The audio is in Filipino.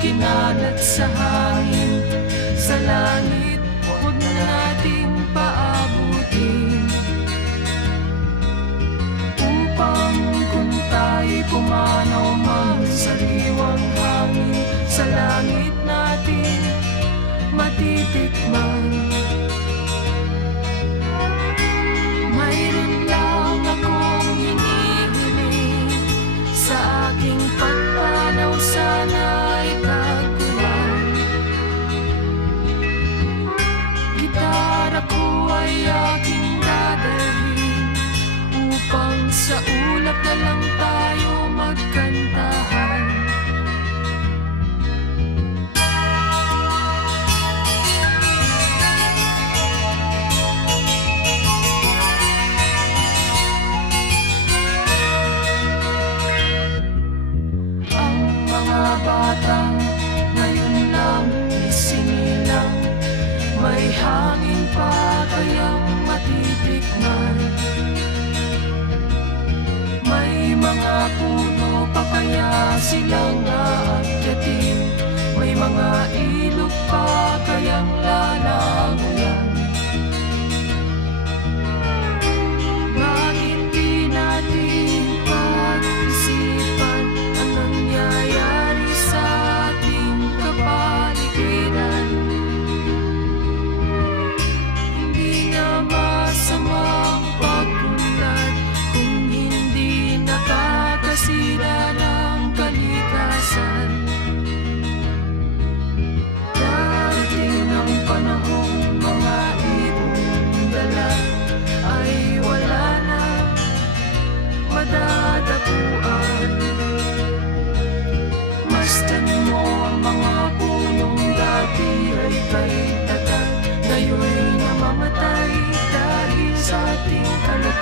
kinalat sa hangin, sa langit, huwag na nating paabutin. Upang kung tayo'y pumanaw man sa liwang hangin, sa langit natin matitikman. Mayroon lang akong hinihiling, sa aking pagpanaw sana'y tagpuan. Gitara ko ay aking dadalhin, upang sa ulap na lang tayo magkantahan. Batang ngayon lang isinilang, may hangin pa kayang matitikman. May mga puno pa kaya silang aakyatin, may mga ilog pa kayang lalanguyan. Bakit di natin pag-isipan ang nangyayari sa ating kapaligiran? Hindi nga masamang pagmulat kung hindi nakakasira ng kalikasan. Darating ang panahong mga ibong dala ay wala na madadapuan. Masdan mo ang mga punong dati ay kay tatag, ngayon'y namamatay dahil sa ating kalagayan.